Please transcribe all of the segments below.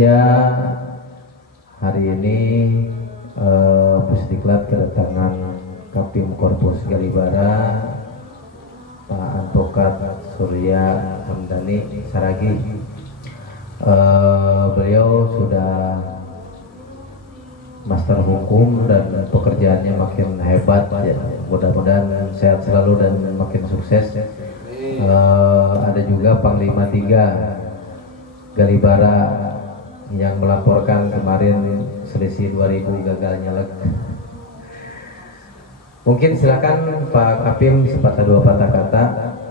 Indonesia hari ini Pusdiklat kedatangan Kapim Korpus Galibara Pak Advokat Surya Hamdani Saragi. Beliau sudah master hukum dan pekerjaannya makin hebat ya. Mudah-mudahan sehat selalu dan makin sukses. Ada juga Panglima 3 Galibara yang melaporkan kemarin selisih 2000 gagal nyalek. Mungkin silakan Pak Kapim sepatah dua patah kata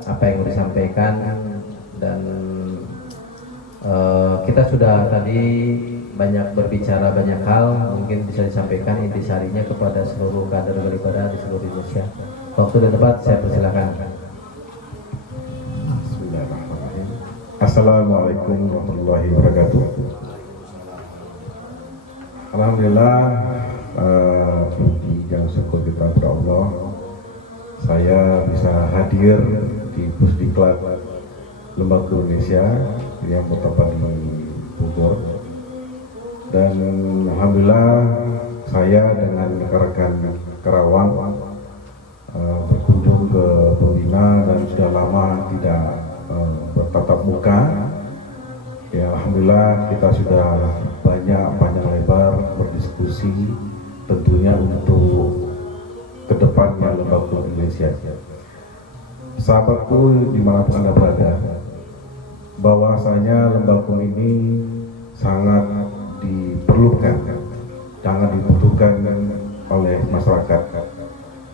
apa yang mau disampaikan, dan kita sudah tadi banyak berbicara banyak hal, mungkin bisa disampaikan intisarinya kepada seluruh kader Galibara di seluruh Indonesia. Waktu dan tempat saya persilakan. Bismillahirrahmanirrahim. Assalamualaikum warahmatullahi wabarakatuh. Alhamdulillah, yang syukur kita kepada Allah, saya bisa hadir di Pusdiklat Lembaga Indonesia yang bertempat di Bogor. Dan alhamdulillah saya dengan rekan Karawang berkunjung ke Pembina dan sudah lama tidak bertatap muka. Ya alhamdulillah kita sudah banyak panjang lebar berdiskusi tentunya untuk kedepannya Lembaga Indonesia. Sahabatku dimanapun Anda berada, bahwasanya lembaga ini sangat diperlukan, sangat dibutuhkan oleh masyarakat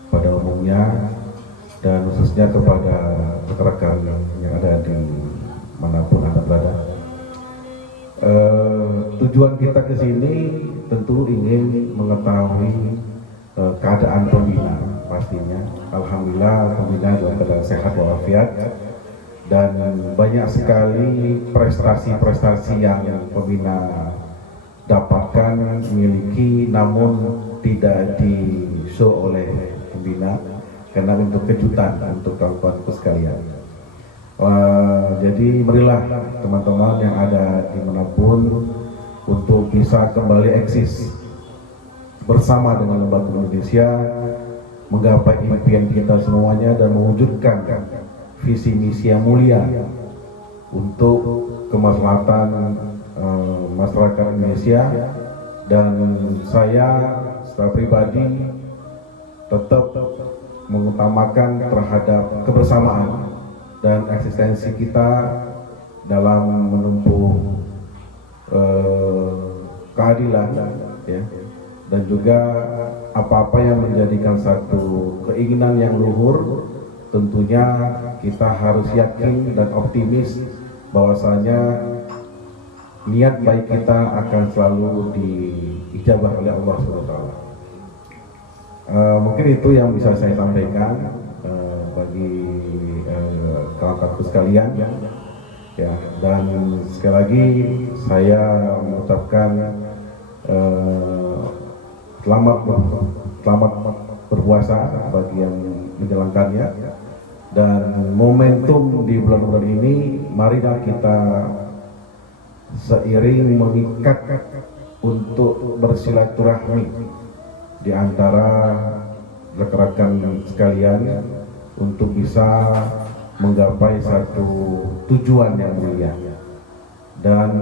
pada umumnya dan khususnya kepada rekan-rekan yang ada di manapun Anda berada. Tujuan kita ke sini tentu ingin mengetahui keadaan Pembina pastinya. Alhamdulillah Pembina dalam keadaan sehat walafiat dan banyak sekali prestasi-prestasi yang Pembina dapatkan, miliki, namun tidak di-show oleh Pembina karena untuk kejutan untuk kawan-kawanku sekalian. Jadi marilah teman-teman yang ada dimanapun untuk bisa kembali eksis bersama dengan Lembaga Indonesia, menggapai impian kita semuanya dan mewujudkan visi misi yang mulia untuk kemaslahatan masyarakat Indonesia. Dan saya secara pribadi tetap mengutamakan terhadap kebersamaan dan eksistensi kita dalam menempuh keadilan ya, dan juga apa-apa yang menjadikan satu keinginan yang luhur, tentunya kita harus yakin dan optimis bahwasanya niat baik kita akan selalu diijabah oleh Allah SWT. Mungkin itu yang bisa saya sampaikan bagi kawan-kawanku sekalian ya. Dan sekali lagi saya mengucapkan selamat berpuasa bagi yang menjalankannya. Dan momentum di bulan ini, marilah kita seiring mengikat untuk bersilaturahmi di antara rekan-rekan sekalian untuk bisa menggapai satu tujuan yang mulia. Dan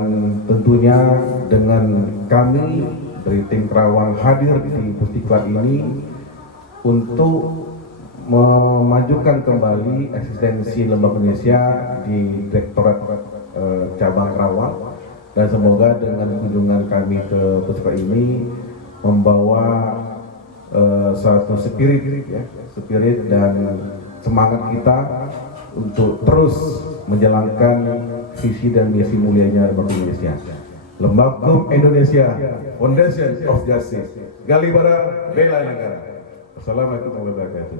tentunya dengan kami dari tim Karawang hadir di Pusdiklat ini untuk memajukan kembali eksistensi Lembaga Indonesia di Direktorat Cabang Karawang, dan semoga dengan kunjungan kami ke Pusdiklat ini membawa satu spirit ya, spirit dan semangat kita untuk terus menjalankan visi dan misi mulianya Lembaga Indonesia. Lembaga Indonesia, Foundation of Justice, Galibara bela negara. Assalamualaikum warahmatullahi wabarakatuh.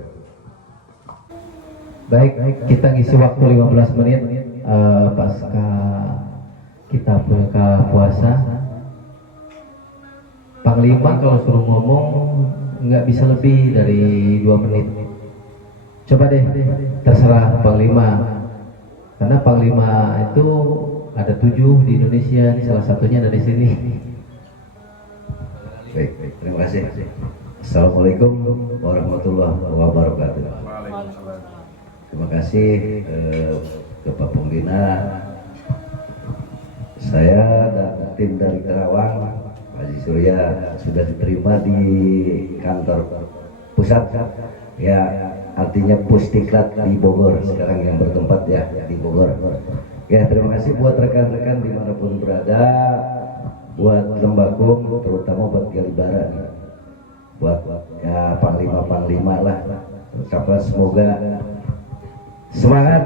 Baik, kita ngisi waktu 15 menit pasca kita buka puasa. Panglima kalau suruh ngomong nggak bisa lebih dari 2 menit. Coba deh, terserah Panglima. Karena Panglima itu ada 7 di Indonesia, salah satunya dari sini. Baik, terima kasih. Assalamualaikum warahmatullahi wabarakatuh. Terima kasih ke Pak Pembina. Saya dan tim dari Karawang, Pak Haji Surya sudah diterima di kantor pusat. Ya, artinya Pusdiklat di Bogor sekarang yang bertempat ya di Bogor. Ya, terima kasih buat rekan-rekan dimanapun berada, buat Lembakum, terutama buat Galibara nih, buat ya panglima-panglima lah. Ucapan semoga semangat,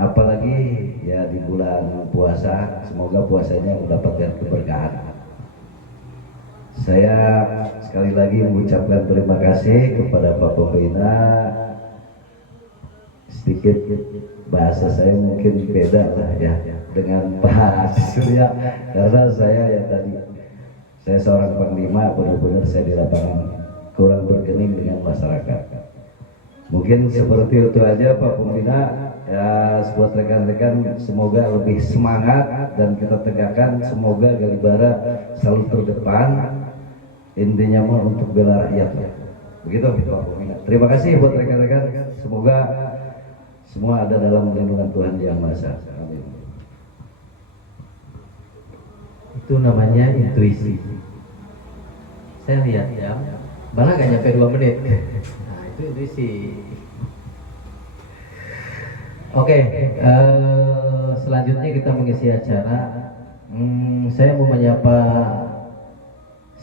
apalagi ya di bulan puasa, semoga puasanya mendapatkan keberkahan. Saya sekali lagi mengucapkan terima kasih kepada Pak Pembina. Sedikit bahasa saya mungkin beda lah ya dengan Pak Surya, karena saya ya tadi saya seorang panglima, benar-benar saya di lapangan kurang bergening dengan masyarakat. Mungkin seperti itu aja Pak Pembina. Ya, buat rekan-rekan semoga lebih semangat dan kita tegakkan, semoga Galibara selalu terdepan, intinya mah untuk bela rakyat ya. Begitu Pak Pembina. Terima kasih buat rekan-rekan, semoga semua ada dalam lindungan Tuhan Yang Maha Esa. Amin. Itu namanya intuisi. Saya lihat ya, malah gak nyampe 2 menit. Nah, itu intuisi. Oke, selanjutnya kita mengisi acara. Saya mau menyapa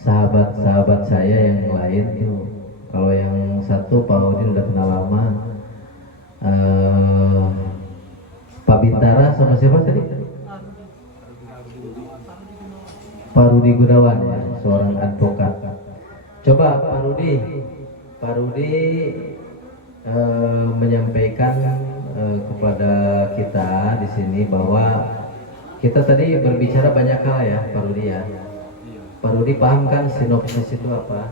sahabat-sahabat saya yang lain tuh. Kalau yang satu Pak Udin udah kenal lama. Pak Bintara sama siapa tadi? Pak Rudi Gunawan ya, seorang advokat. Coba Pak Rudi menyampaikan kepada kita di sini bahwa kita tadi berbicara banyak hal ya Pak Rudi ya. Pak Rudi paham kan sinopsis itu apa?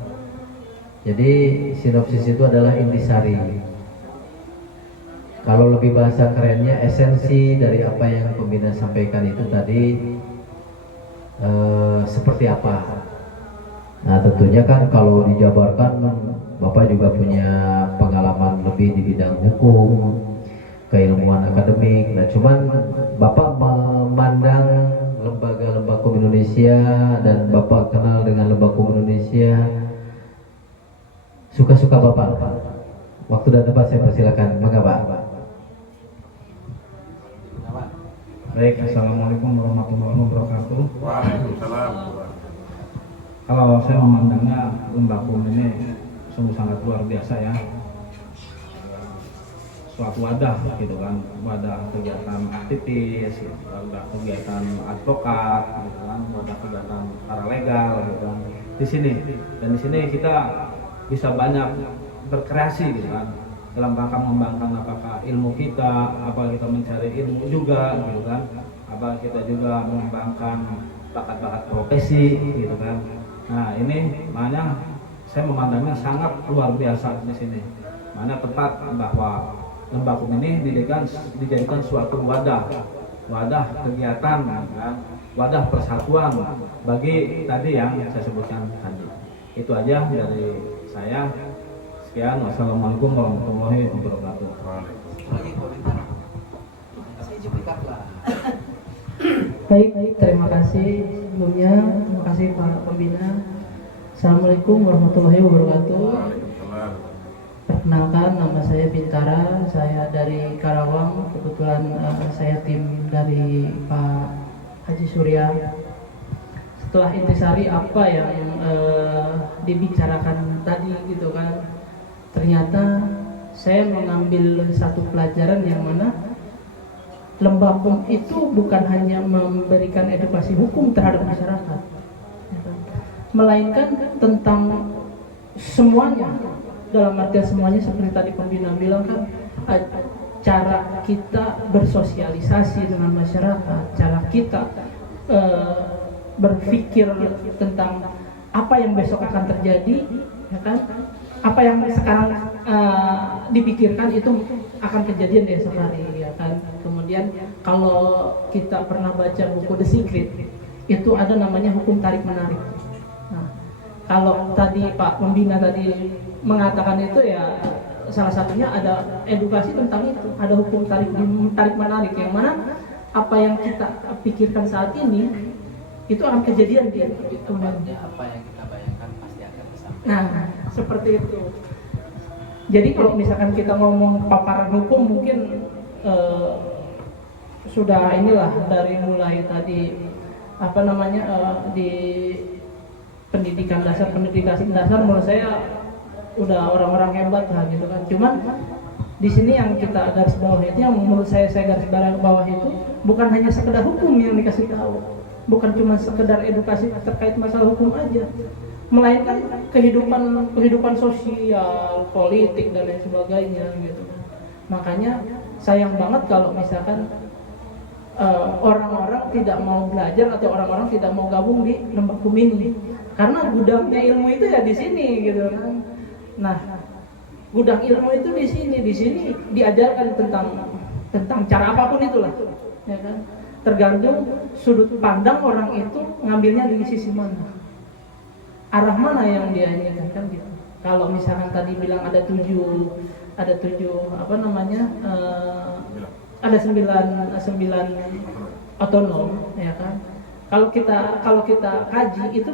Jadi sinopsis itu adalah intisari. Kalau lebih bahasa kerennya, esensi dari apa yang pembina sampaikan itu tadi seperti apa. Nah tentunya kan kalau dijabarkan, Bapak juga punya pengalaman lebih di bidang hukum, keilmuan akademik. Nah cuman Bapak memandang lembaga-lembaga Indonesia dan Bapak kenal dengan lembaga Indonesia, suka-suka Bapak. Waktu dan tempat saya persilakan, mengapa Pak? Baik, assalamualaikum warahmatullahi wabarakatuh. Waalaikumsalam. Kalau saya memandangnya Lembakum ini sungguh sangat luar biasa ya. Suatu wadah gitu kan, wadah kegiatan aktivis, wadah kegiatan advokat, gitu kan, wadah kegiatan paralegal gitu kan. Di sini dan di sini kita bisa banyak berkreasi gitu kan, dalam rangka mengembangkan apakah ilmu kita, apa kita mencari ilmu juga gitu kan, apa kita juga mengembangkan bakat-bakat profesi gitu kan. Nah ini makanya saya memandangnya sangat luar biasa di sini, mana tepat bahwa Lembakum ini dijadikan suatu wadah kegiatan kan, wadah persatuan bagi tadi yang saya sebutkan tadi. Itu aja dari saya. Sekian, wassalamualaikum warahmatullahi wabarakatuh. Baik, terima kasih sebelumnya. Terima kasih Pak Pembina. Assalamualaikum warahmatullahi wabarakatuh. Perkenalkan, nama saya Bintara. Saya dari Karawang. Kebetulan saya tim dari Pak Haji Surya. Setelah intisari apa yang dibicarakan tadi gitu kan, ternyata saya mengambil satu pelajaran yang mana Lembakum itu bukan hanya memberikan edukasi hukum terhadap masyarakat, melainkan tentang semuanya. Dalam artian semuanya seperti tadi pembina bilang kan, cara kita bersosialisasi dengan masyarakat, cara kita berpikir tentang apa yang besok akan terjadi, ya kan? Apa yang sekarang dipikirkan itu akan kejadian di esok hari, ya kan? Kemudian Kemudian kalau kita pernah baca buku The Secret, itu ada namanya hukum tarik menarik. Nah, kalau tadi Pak Pembina tadi mengatakan itu ya salah satunya ada edukasi tentang itu, ada hukum tarik menarik yang mana apa yang kita pikirkan saat ini itu akan kejadian di kemudian. Apa yang kita bayangkan pasti akan disampaikan. Nah, seperti itu. Jadi kalau misalkan kita ngomong paparan hukum mungkin sudah inilah dari mulai tadi di pendidikan dasar menurut saya udah orang-orang hebat lah gitu kan. Cuman di sini yang kita garis bawah itu, yang menurut saya garis bawah itu bukan hanya sekedar hukum yang dikasih tahu, bukan cuma sekedar edukasi terkait masalah hukum aja, melainkan kehidupan sosial, politik dan lain sebagainya gitu. Makanya sayang banget kalau misalkan orang-orang tidak mau belajar atau orang-orang tidak mau gabung di lembah hukum ini, karena gudangnya ilmu itu ya di sini gitu kan. Nah, gudang ilmu itu di sini diajarkan tentang cara apapun itulah, ya kan. Tergantung sudut pandang orang itu ngambilnya dari sisi mana, arah mana yang dia inginkan kan gitu. Kalau misalkan tadi bilang ada tujuh ada sembilan otonom, ya kan. Kalau kita kaji itu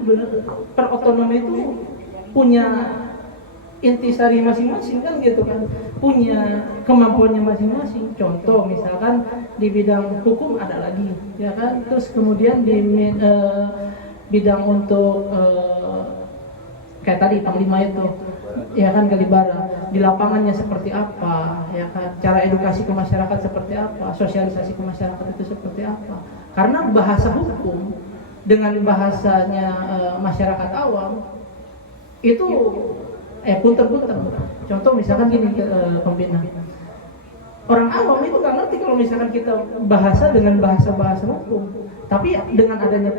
per otonom itu punya intisari masing-masing kan gitu kan, punya kemampuannya masing-masing. Contoh misalkan di bidang hukum ada lagi, ya kan. Terus kemudian di bidang untuk kayak tadi Panglima itu, ya kan, Kalibara, di lapangannya seperti apa, ya kan, cara edukasi ke masyarakat seperti apa, sosialisasi ke masyarakat itu seperti apa. Karena bahasa hukum dengan bahasanya masyarakat awam itu punter-punter. Contoh misalkan gini, Pembina, orang awam itu nggak ngerti kalau misalkan kita bahasa dengan bahasa hukum. Tapi dengan adanya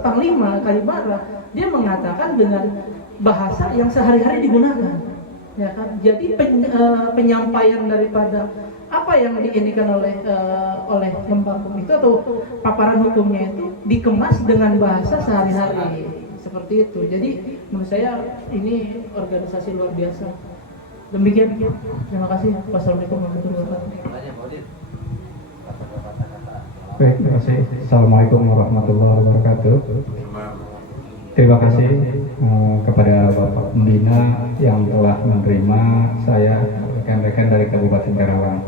Panglima Kalibara, dia mengatakan dengan bahasa yang sehari-hari digunakan, ya kan. Jadi penyampaian daripada apa yang diinikan oleh lembaga hukum itu atau paparan hukumnya itu dikemas dengan bahasa sehari-hari seperti itu. Jadi menurut saya ini organisasi luar biasa. Demikian, terima kasih. Wassalamualaikum warahmatullahi wabarakatuh. Baik, terima kasih. Assalamualaikum warahmatullahi wabarakatuh. Terima kasih kepada Bapak Pembina yang telah menerima saya, rekan-rekan dari Kabupaten Karawang.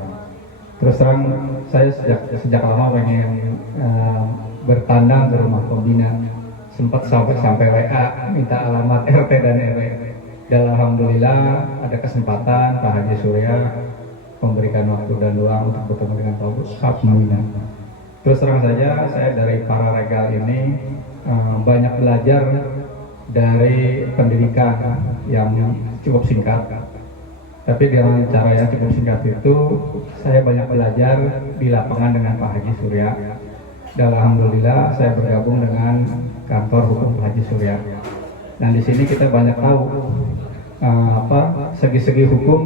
Terus terang saya sejak lama pengen bertandang ke rumah Pembina. Sempat sampai WA minta alamat RT dan RW. Dan alhamdulillah ada kesempatan Pak Haji Surya memberikan waktu dan ruang untuk bertemu dengan Pak Pembina. Terus terang saja saya dari para regal ini banyak belajar dari pendidikan yang cukup singkat. Tapi dengan cara yang cukup singkat itu saya banyak belajar di lapangan dengan Pak Haji Surya. Dan alhamdulillah saya bergabung dengan kantor hukum Pak Haji Surya. Dan di sini kita banyak tahu segi-segi hukum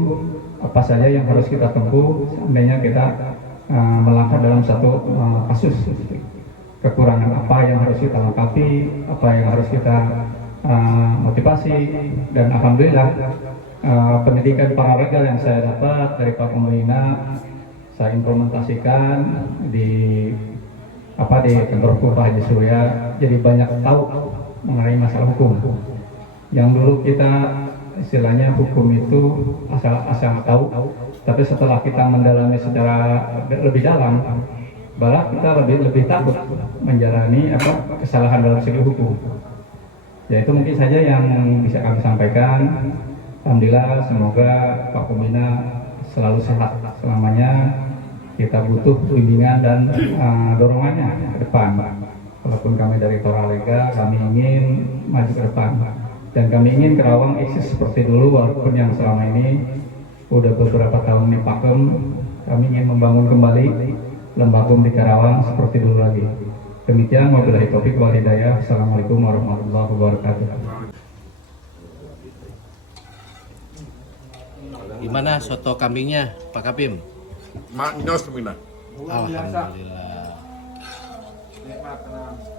apa saja yang harus kita tempuh seandainya kita melangkah dalam satu kasus. Kekurangan apa yang harus kita lengkapi, apa yang harus kita motivasi. Dan alhamdulillah pendidikan para regal yang saya dapat dari Pak Pembina saya implementasikan di kantor hukum Pak Haji Surya. Jadi banyak tahu mengenai masalah hukum. Yang dulu kita istilahnya hukum itu asal tahu, tapi setelah kita mendalami secara lebih dalam, malah kita lebih takut menjalani kesalahan dalam segi hukum. Ya itu mungkin saja yang bisa kami sampaikan. Alhamdulillah, semoga Pak Pembina selalu sehat selamanya. Kita butuh bimbingan dan dorongannya ke depan. Walaupun kami dari Toralega, kami ingin maju ke depan. Dan kami ingin Karawang eksis seperti dulu, walaupun yang selama ini udah beberapa tahun ini pakem. Kami ingin membangun kembali lembaga hukum di Karawang seperti dulu lagi. Demikian, wabillahi taufiq wal hidayah. Assalamualaikum warahmatullahi wabarakatuh. Gimana soto kambingnya, Pak Kapim? Maknyos Mina. Luar biasa. Alhamdulillah. Nikmat tenang.